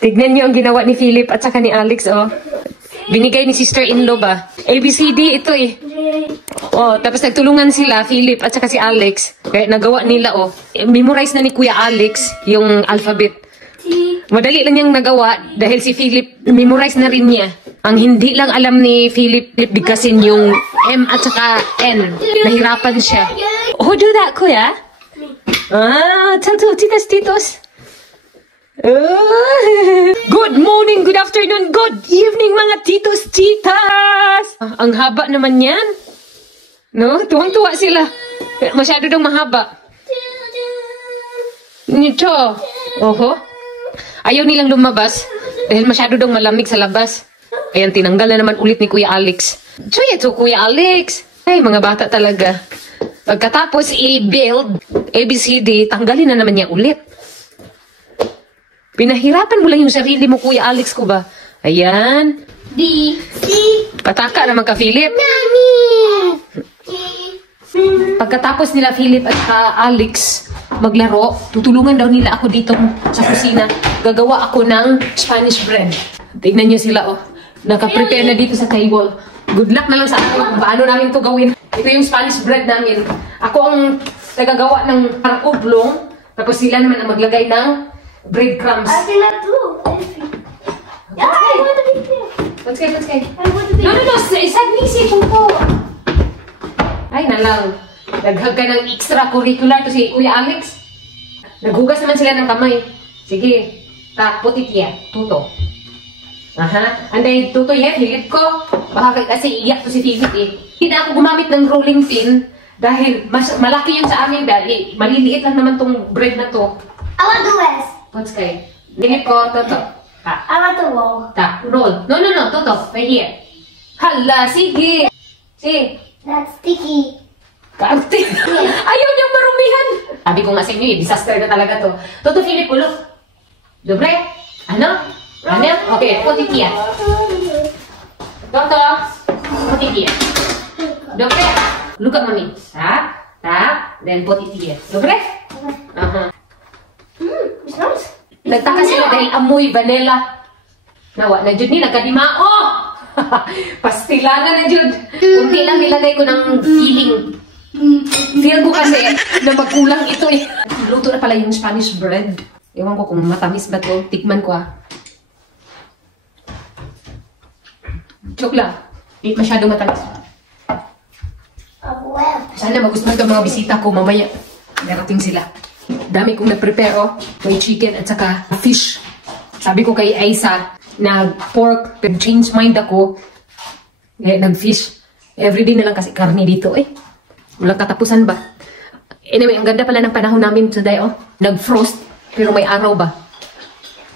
Tignan niyo ang ginawa ni Philip at saka ni Alex, oh. Binigay ni sister-in-law ba? ABCD ito eh. Oh, tapos nagtulungan sila, Philip at saka si Alex. Kaya nagawa nila, oh. Memorize na ni Kuya Alex yung alphabet. Madali lang niyang nagawa dahil si Philip, memorize na rin niya. Ang hindi lang alam ni Philip bigkasin yung M at saka N. Nahirapan siya. Who do that, Kuya? Tell to titos. Good morning, good afternoon, good evening mga titos, titas! Ang haba naman yan. No? Tuwang-tuwa sila. Masyado daw mahaba. Nito. Oho. Ayaw nilang lumabas dahil masyado daw malamig sa labas. Ayan, tinanggal na naman ulit ni Kuya Alex. Choy, ito Kuya Alex. Ay, mga bata talaga. Pagkatapos i-build ABCD, tanggalin na naman niya ulit. Pinahirapan mo lang yung sarili mo, Kuya Alex ko ba? Ayan. D, C. Pataka naman ka, Philip. Nani. Pagkatapos nila, Philip at Alex maglaro, tutulungan daw nila ako dito sa kusina. Gagawa ako ng Spanish bread. Tignan nyo sila, oh. Naka-prepare na dito sa table. Good luck na lang sa akin kung paano namin to gawin. Ito yung Spanish bread namin. Ako ang nagagawa ng parang oblong. Tapos sila naman ang maglagay ng breadcrumbs. I think that too. Yeah, I want to be there. Let's go. I want to be No. Isang po. Ay, nalang. Naghag ka ng extracurricular to si Kuya Alex. Naghugas naman sila ng kamay. Sige. Putit yan. Tuto. Aha. Anday, tuto yan. Hilit ko. Baka kasi iyak to si Philip eh. Hindi na ako gumamit ng rolling pin dahil malaki yung sa amin dahil maliliit lang naman tong bread na to. I want to rest. What's kay? Ganit ko, Toto. I want to roll. Roll. No, Toto. Right here. Hala, sige. Sige. That's sticky. Kaarte. Ayaw niyang marumihan. Sabi ko nga sa inyo, disaster na talaga to. Toto, Philip, ulo. Dobre? Ano? Okay, potikia. Toto, potikia. Dobre? Look at mommy. Tap, then potikia. Dobre? It's nice. Nagtaka sila dahil amoy vanilla. Nawa na Jud ni nagkadimao. Pastilanan na Jud. Kunti lang nilagay ko ng feeling. Feel ko kasi na magkulang ito eh. Luto na pala yung Spanish bread. Ewan ko kung matamis ba to. Tikman ko ah. Joke lang. Hindi masyado matamis. Well. Sana magustuhan ito mga bisita ko mamaya. Darating sila. Dami kong nag-prepare, oh. May chicken at saka fish. Sabi ko kay Aisa, nag-pork, nag-change mind ako. Nag-fish. Everyday na lang kasi karne dito, eh. Walang tatapusan ba? Anyway, ang ganda pala ng panahon namin today, oh. Nag-frost, pero may araw ba?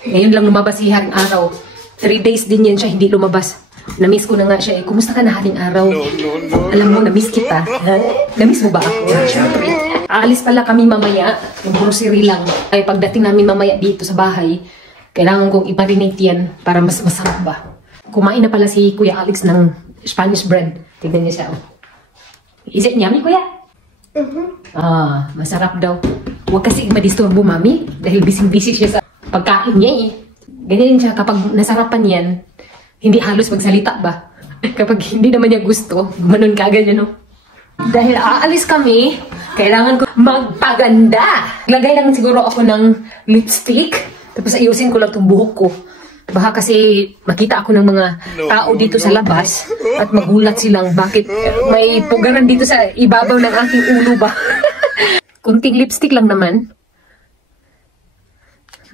Ngayon lang lumabas si Haring Araw. 3 days din yan siya, hindi lumabas. Na-miss ko na nga siya, eh. Kumusta ka na, Haring Araw? No. Alam mo, na-miss kita. Na-miss mo ba ako? Siyempre. Aalis pala kami mamaya, yung grocery lang. Ay pagdating namin mamaya dito sa bahay, kailangan kong i-marinate yan para mas masarap ba. Kumain na pala si Kuya Alex ng Spanish bread. Tignan niya siya. Oh. Is it yummy, Kuya? Masarap daw. Huwag kasi madisturbo, Mami, dahil busy-busy siya sa pagkain niya eh. Ganyan siya kapag nasarapan yan, hindi halos magsalita ba? Kapag hindi naman niya gusto, gumanon ka agad yan, no? Dahil aalis kami, kailangan ko magpaganda. Lagay lang siguro ako ng lipstick. Tapos ayusin ko lang itong buhok ko. Baka kasi makita ako ng mga tao dito sa labas at magulat silang bakit may pugaran dito sa ibabaw ng aking ulo ba. Kunting lipstick lang naman.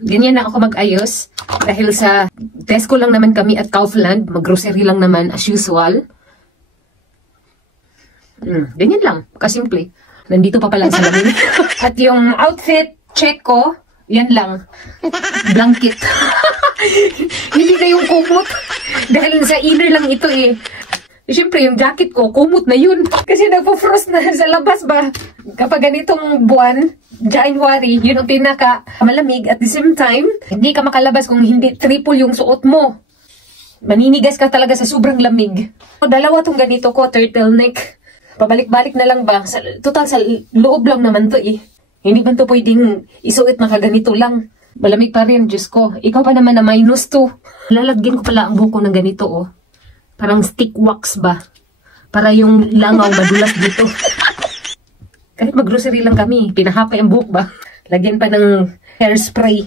Ganyan na ako mag-ayos. Dahil sa Tesco lang naman kami at Kaufland. Mag-grocery lang naman as usual. Ganyan lang. Kasimple. Nandito pa pala sa lamin. At yung outfit check ko, yan lang. Blanket. Hindi na yung kumot. Dahil sa inner lang ito eh. Siyempre yung jacket ko, kumot na yun. Kasi nagpo-frost na sa labas ba. Kapag ganitong buwan, January, yun ang pinaka malamig. At the same time, hindi ka makalabas kung hindi triple yung suot mo. Maninigas ka talaga sa sobrang lamig. Dalawa tong ganito ko, turtleneck. Pabalik-balik na lang ba? Total sa loob lang naman to eh. Hindi ba to pwedeng isuot na kaganito lang? Malamig pa rin, Diyos ko. Ikaw pa naman na -2. Lalagyan ko pala ang buko ng ganito, oh. Parang stick wax ba? Para yung langaw madulas dito. Kahit mag-grocery lang kami, pinahapay ang buhok ba? Lagyan pa ng hairspray.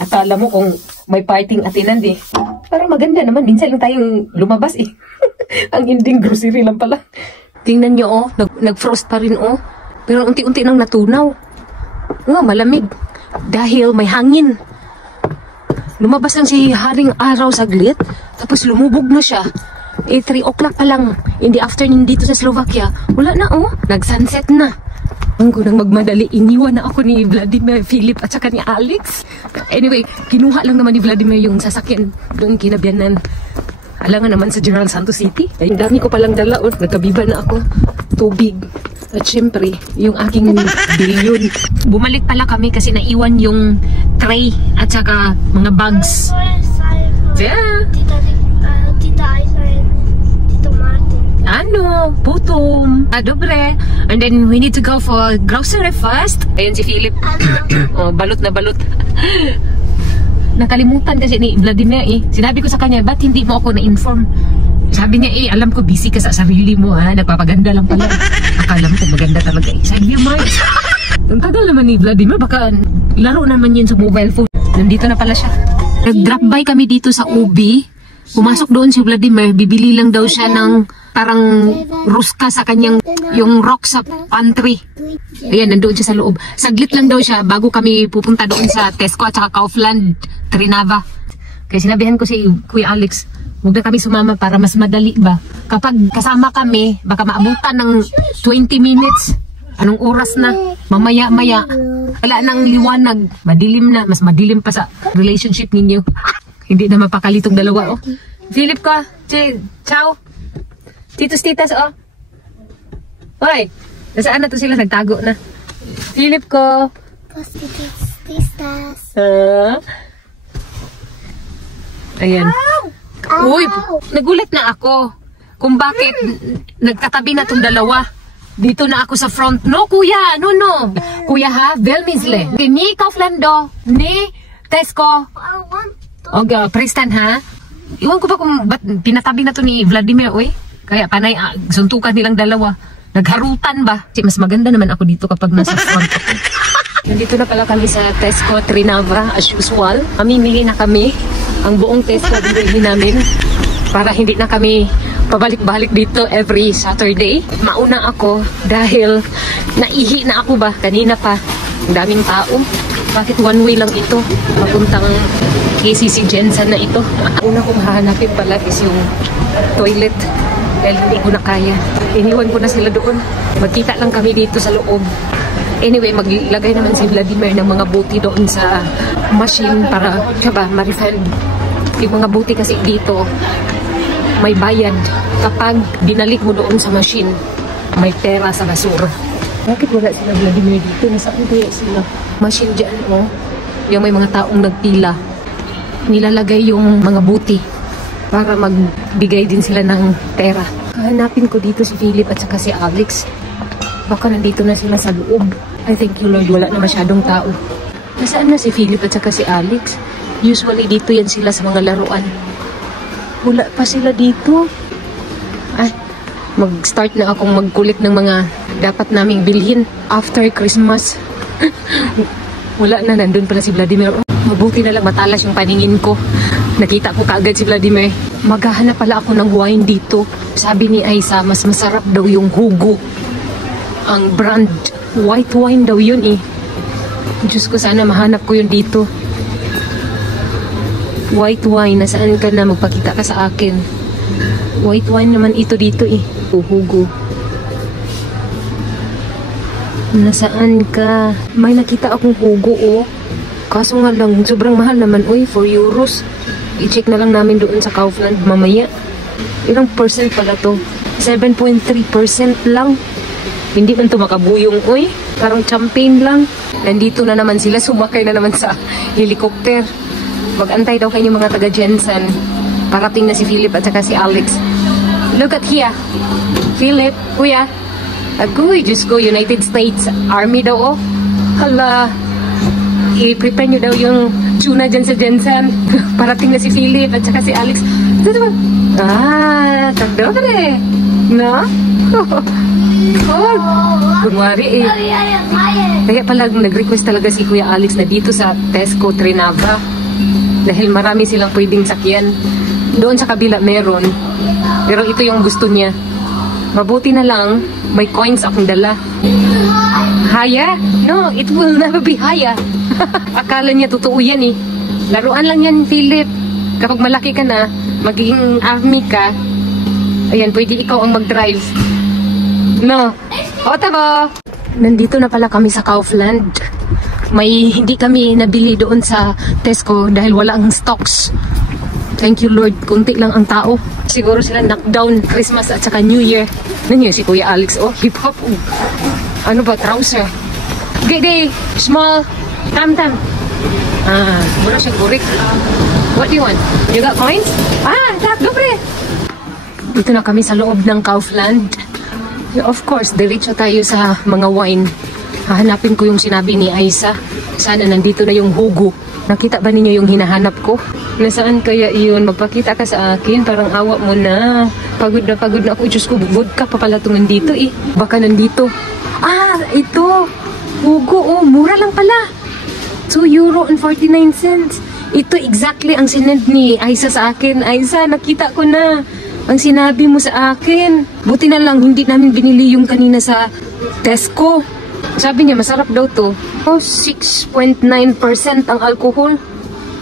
Akala mo kung may parting atinan eh. Para maganda naman, minsan lang tayong lumabas eh. Ang ending grocery lang pala. Tingnan nyo oh, nag-frost pa rin oh. Pero unti-unti nang natunaw. Nga, malamig. Dahil may hangin. Lumabas lang si Haring Araw saglit, tapos lumubog na siya. 3 o'clock pa lang in the afternoon dito sa Slovakia. Wala na oh, nag-sunset na. Ang gunang magmadali, iniwan na ako ni Vladimir, Philip at saka ni Alex. Anyway, kinuha lang naman ni Vladimir yung sasakyan doon kinabiyanan. Alangan naman sa General Santos City. Ay, dami ko palang dala. Oh, nagkabiba na ako. Tubig. At syempre, yung aking bilyon. Bumalik pala kami kasi naiwan yung tray at saka mga bags. Yeah. Tita Isa and Tito Martin. Ano? Putom. Dobre. And then we need to go for grocery first. Ayun si Philip. Oh, balot na balot. Nakalimutan kasi ni Vladimir eh. Sinabi ko sa kanya, ba't hindi mo ako na-inform? Sabi niya eh, alam ko busy ka sa sarili mo ha. Nagpapaganda lang pala. Akala mo kung maganda talaga eh. Sabi niya, Mike. Ang tagal naman ni Vladimir. Baka laro naman yun sa mobile phone. Nandito na pala siya. Nag-drop by kami dito sa Ubi. Pumasok doon si Vladimir. Bibili lang daw siya ng parang ruska sa kanyang yung rock sa pantry. Ayan, nandoon siya sa loob. Saglit lang daw siya bago kami pupunta doon sa Tesco at saka Kaufland, Trinava. Kaya sinabihan ko si Kuya Alex, huwag na kami sumama para mas madali ba. Kapag kasama kami, baka maabutan ng 20 minutes. Anong oras na? Mamaya-maya. Wala nang liwanag. Madilim na. Mas madilim pa sa relationship ninyo. Hindi na mapakalitong dalawa, oh. Philip ka. Ciao. Titos, titas, oh. Hoy. Nasaan na to sila? Nagtago na. Philip ko. Titas. Ayan. Uy, nagulat na ako. Kung bakit nagtatabi na tong dalawa. Dito na ako sa front. No, kuya. No. Kuya ha, Velmisle. Ni Kauflando, ni Tesco. Okay, Preston ha. Iwan ko pa kung ba't pinatabi na to ni Vladimir, uy. Kaya panay, suntukan nilang dalawa. Nagharutan ba? Kasi mas maganda naman ako dito kapag nasa front ako. Nandito na pala kami sa Tesco Trinava as usual. Mamimili na kami. Ang buong Tesco bilhin namin para hindi na kami pabalik-balik dito every Saturday. Mauna ako dahil naihi na ako ba kanina pa. Ang daming tao. Bakit one way lang ito? Papuntang KCC Jensen na ito. Una kong hahanapin pala is yung toilet. Dahil hindi ko na kaya. Iniwan ko na sila doon. Magkita lang kami dito sa loob. Anyway, maglagay naman si Vladimir ng mga buti doon sa machine para ma-refund. Yung mga buti kasi dito, may bayad. Kapag dinalik mo doon sa machine, may pera sa basura. Bakit wala sila Vladimir dito? Nasaan kaya sila? Machine dyan, oh. Yung may mga taong nagpila. Nilalagay yung mga buti para magbigay din sila ng pera. Hanapin ko dito si Philip at saka si Alex. Baka nandito na sila sa loob. I thank you Lord, wala na masyadong tao. Nasaan na si Philip at saka si Alex? Usually dito yan sila sa mga laruan. Wala pa sila dito. Ay, mag-start na akong magkulit ng mga dapat naming bilhin after Christmas. Wala na, nandun pala si Vladimir. Mabuti na lang matalas yung paningin ko. Nakita ko kaagad si Vladimir. Maghahanap pala ako ng wine dito. Sabi ni Aisa, mas masarap daw yung Hugo. Ang brand, white wine daw yun eh. Diyos ko, sana mahanap ko yun dito. White wine, nasaan ka na? Magpakita ka sa akin. White wine naman ito dito eh. Hugo. Nasaan ka? May nakita akong Hugo oh. Kaso nga lang, sobrang mahal naman. Uy, 4 euros. I-check na lang namin doon sa Kaufland mamaya. Ilang percent pala to? 7.3% lang. Hindi man to makabuyong, uy. Parang champagne lang. Nandito na naman sila. Sumakay na naman sa helicopter. Mag-antay daw kayo mga taga-Jensen. Parating na si Philip at saka si Alex. Look at here. Philip, kuya. Agoy, Diyos ko, United States Army daw, oh. Hala. i-prepare nyo daw yung tuna dyan sa Jensen. Parating na si Philip at saka si Alex. Ito ba? Tagdobre. No? Oh, kunwari eh. Kaya pala nag-request talaga si Kuya Alex na dito sa Tesco Trinava. Dahil marami silang pwedeng sakyan. Doon sa kabila meron. Pero ito yung gusto niya. Mabuti na lang, may coins akong dala. Haya? No, it will never be haya. Akala niya totoo yan eh. Laruan lang yan, Philip. Kapag malaki ka na, magiging army ka, ayan, pwede ikaw ang mag-drive. No. O, tabo! Nandito na pala kami sa Kaufland. May hindi kami nabili doon sa Tesco dahil wala ang stocks. Thank you Lord, kunti lang ang tao. Siguro sila knockdown Christmas at saka New Year. Nanyo si Kuya Alex, oh, hip-hop. Oh. Ano ba, trouser? Gay, small, tam-tam. Siguro siya burik. What do you want? You got coins? Dobre. Dito na kami sa loob ng Kaufland. Of course, diretso tayo sa mga wine. Hahanapin ko yung sinabi ni Aiza. Sana nandito na yung hugo. Nakita ba ninyo yung hinahanap ko? Nasaan kaya yun? Magpakita ka sa akin. Parang awa mo na. Pagod na ako. Diyos ko, vodka pa pala itong nandito eh. Baka nandito. Ito. Hugo, oh. Mura lang pala. €2.49. Ito exactly ang sinend ni Aiza sa akin. Aiza, nakita ko na ang sinabi mo sa akin. Buti na lang, hindi namin binili yung kanina sa Tesco. Sabi niya, masarap daw to. 6.9% ang alcohol.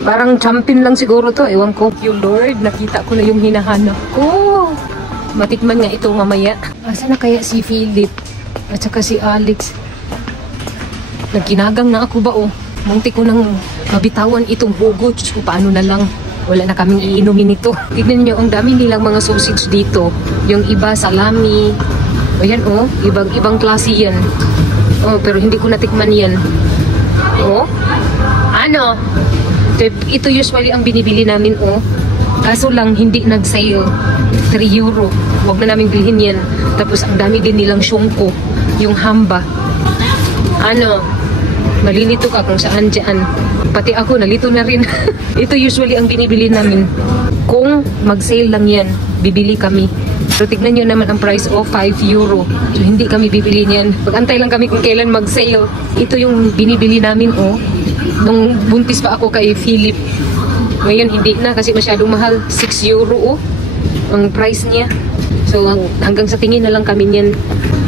Parang champion lang siguro to. Ewan ko. You Lord, nakita ko na yung hinahanap ko. Matikman nga ito mamaya. Asa na kaya si Philip? At saka si Alex? Nagkinagang na ako ba oh? Munti ko nang mabitawan itong hugo. Diyos ko, paano na lang? Wala na kaming iinumin ito. Tignan nyo, ang dami nilang mga sausage dito. Yung iba, salami. Ayan oh, ibang klase yan. Oh, pero hindi ko natikman yan. Oh? Ano? Ito usually ang binibili namin, oh. Kaso lang, hindi nag-sale. €3. Huwag na namin bilhin yan. Tapos, ang dami din nilang syungko. Yung hamba. Ano? Malilito ka kung saan dyan. Pati ako, nalito na rin. Ito usually ang binibili namin. Kung mag-sale lang yan, bibili kami. So, tignan nyo naman ang price of €5. So, hindi kami bibili niyan. Pag-antay lang kami kung kailan mag-sale. Ito yung binibili namin, oh. Nung buntis pa ako kay Philip. Ngayon, hindi na kasi masyadong mahal. €6, oh. Ang price niya. So, hanggang sa tingin na lang kami niyan.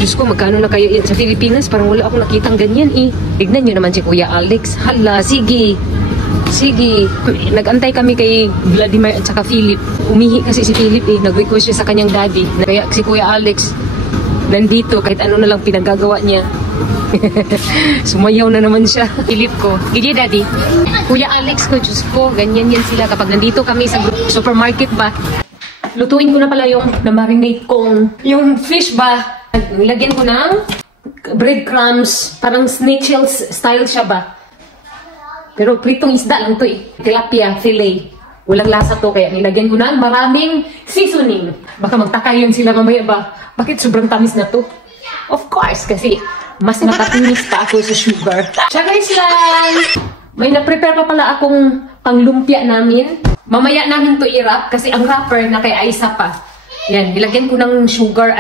Diyos ko, magkano na kayo yan sa Pilipinas? Parang wala akong nakitang ganyan, eh. Tignan nyo naman si Kuya Alex. Hala, sige. Sige, nag-antay kami kay Vladimir at saka Philip. Umihi kasi si Philip eh, nag-request siya sa kanyang daddy. Kaya si Kuya Alex, nandito kahit ano na lang pinagagawa niya. Sumayaw na naman siya. Philip ko, gigi daddy. Kuya Alex ko, Diyos ko, ganyan yan sila kapag nandito kami sa supermarket ba. Lutuin ko na pala yung na-marinate kong yung fish ba. Nilagyan ko ng breadcrumbs, parang snake shells style siya ba. Pero pritong isda lang to eh. Tilapia, fillet. Walang lasa to kaya nilagyan ko na maraming seasoning. Baka magtaka yun sila mamaya ba? Bakit sobrang tamis na to? Of course, kasi mas nakatinis pa ako sa sugar. Siya guys lang! May na-prepare pa pala akong panglumpia namin. Mamaya namin to i-wrap kasi ang wrapper na kay Aiza pa. Yan, nilagyan ko ng sugar.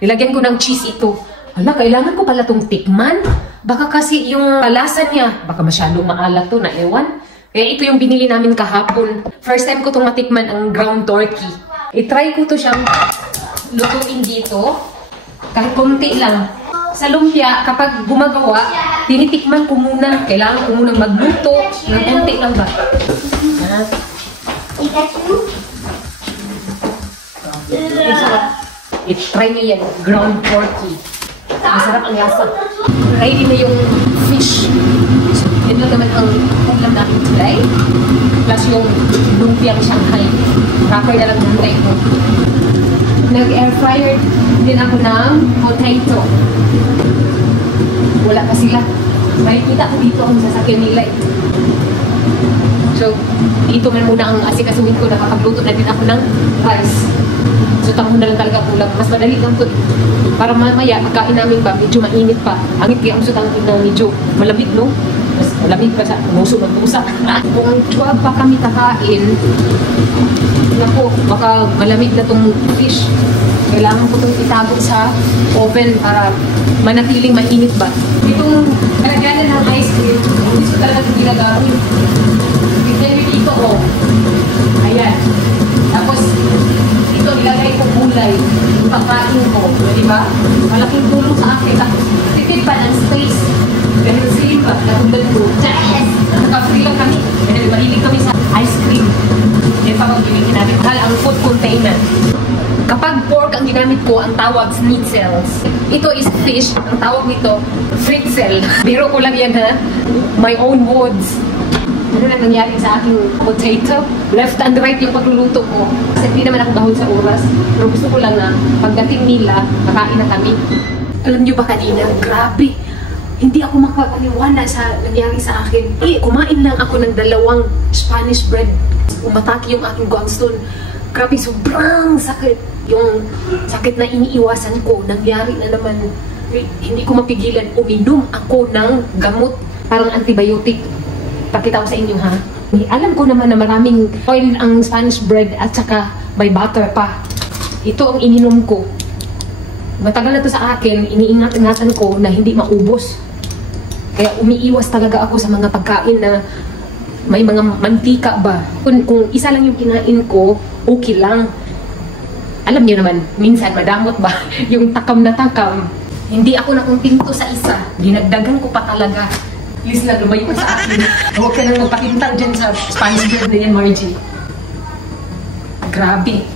Nilagyan ko ng cheese ito. Hala, kailangan ko pala itong tikman. Baka kasi yung palasa niya, baka masyadong maalat to na ewan. Kaya ito yung binili namin kahapon. First time ko itong matikman ang ground turkey. I-try ko to siyang lutuin dito. Kahit konti lang. Sa lumpia, kapag gumagawa, tinitikman ko muna. Kailangan ko munang magluto ng konti lang ba. I-try nyo yan, ground turkey. Masarap ang lasa. Ready na yung fish. So, yun lang naman ang ulam natin today. Plus yung lumpiang Shanghai. Wrapper na lang muna ito. Nag-air fryer din ako ng potato. Wala pa sila. May kita ko dito ang sasakyan nila. So, dito man muna ang asikasuhin ko. Nakapagluto na din ako ng rice. So, tamo na lang talaga kulang. Mas madali lang to. Para mamaya, pagkain namin ba, medyo mainit pa. Angit kaya ang sutang na medyo malamig, no? Mas Malamig pa sa muso ng tusa. Kung 12 pa kami kakain, naku, baka malamig na tong fish. Kailangan ko itong itago sa oven para manatiling mainit ba. Itong kalagyanan ng ice cream, hindi ko talaga ginagamit. Tignan nyo dito, oh. Ayan. Tapos, ito nilagay ko gulay. Yung pagkain ko, di ba? Malaking tulong sa akin. Tapos, tipid pa ng space. Ganun slim ba? Natulad ko. Yes! Naka-free lang kami. Ganun, mahilig kami sa ice cream. Yan pa mag-ibigin natin. Mahal ang food container. Kapag pork ang ginamit ko, ang tawag schnitzels. Ito is fish. Ang tawag nito, fritzel. Biro ko lang yan, ha? My own words. Ano na nangyari sa aking potato? Left and right yung pagluluto ko. Kasi hindi naman ako dahon sa oras. Pero gusto ko lang na pagdating nila, kakain na kami. Alam nyo ba kanina? Grabe! Hindi ako makapaniwala sa nangyari sa akin. Kumain lang ako ng 2 Spanish bread. Umatake yung aking gallstone. Grabe, sobrang sakit. Yung sakit na iniiwasan ko, nangyari na naman. Hindi ko mapigilan. Uminom ako ng gamot. Parang antibiotic. Pakita ko sa inyo, ha? Alam ko naman na maraming oil ang Spanish bread at saka may butter pa. Ito ang ininom ko. Matagal na to sa akin, iniingat-ingatan ko na hindi maubos. Kaya umiiwas talaga ako sa mga pagkain na may mga mantika ba. Kung isa lang yung kinain ko, okay lang. Alam niyo naman, minsan madamot ba yung takam na takam. Hindi ako nakuntinto sa isa. Dinagdagan ko pa talaga. Please na lumayo sa akin. Huwag ka nang magpakintang dyan sa Spanish bread na yan, Margie. Grabe.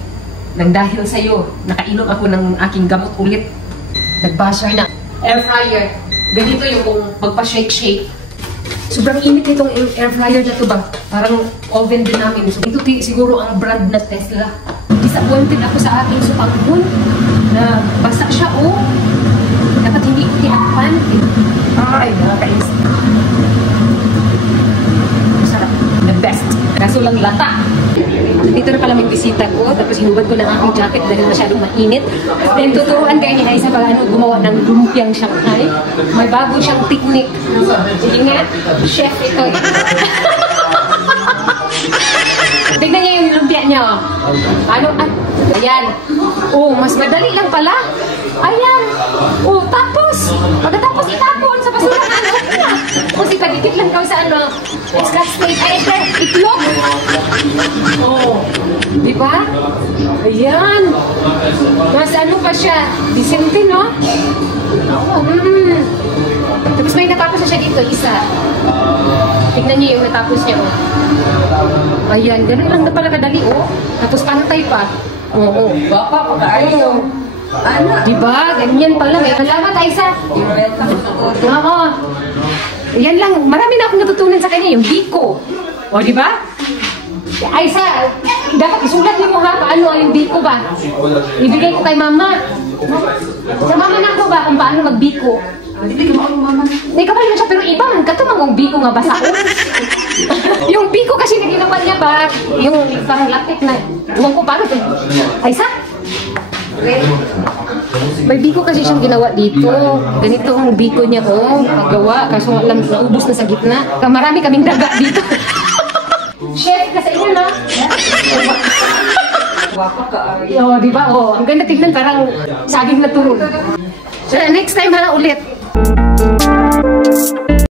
Nang dahil sa'yo, nakainom ako ng aking gamot ulit. Nagbasher na. Air fryer. Ganito yung kung magpa-shake-shake. Sobrang init nitong air fryer na to ba? Parang oven din namin. So, ito siguro ang brand na Tesla. Disappointed ako sa aking supangkon na basa siya, oh. Dapat hindi ko tinakpan. Ay, nakakainis. Masarap. The best. Kaso lang lata. Dito na pala may bisita ko. Tapos hinubad ko ng aking jacket dahil masyadong mainit. Then tuturuan kayo ni Aisa paano gumawa ng lumpiang Shanghai. May bago siyang technique. Sige nga, chef ito. Tignan niya yung lumpia niya. Ano? Ayan. Oh, mas madali lang pala. Ayan. Oh, tapos. Pagkatapos itapon sa basura. Ano? Kasi padikit lang ka sa ano. Scotch tape. Ay, ito. Itlog. Oh. Diba? Ayan. Mas ano pa siya. Disente, no? Tapos may natapos na siya dito. Isa. Tignan niyo yung natapos niya, oh. Ayan, ganun lang na pala kadali, oh. Tapos pantay pa. Oo. Baka pa kayo. Ano? Diba? Ganyan pala. May salamat, Aisa. Oo. Yan lang. Marami na akong natutunan sa kanya. Yung biko. O, diba? Aisa, dapat isulat niyo mo, ha? Paano yung biko ba? Ibigay ko kay mama. Sa mama na ako ba kung paano magbiko? Hindi ka mama. Hindi ka pala siya, pero iba man. Kato mang biko nga basa ko. Yung biko kasi na ginawa niya ba? Yung parang latik na. Huwag ko paano. Aisa? May biko kasi siyang ginawa dito. Ganito ang biko niya, oh. Paggawa. Kaso lang naubos na sa gitna. Marami kaming daga dito. Chef ka sa inyo, no? Wapa ka. Oo, diba? Oh, ang ganda tignan. Parang saging na turun. So, next time ha, ulit.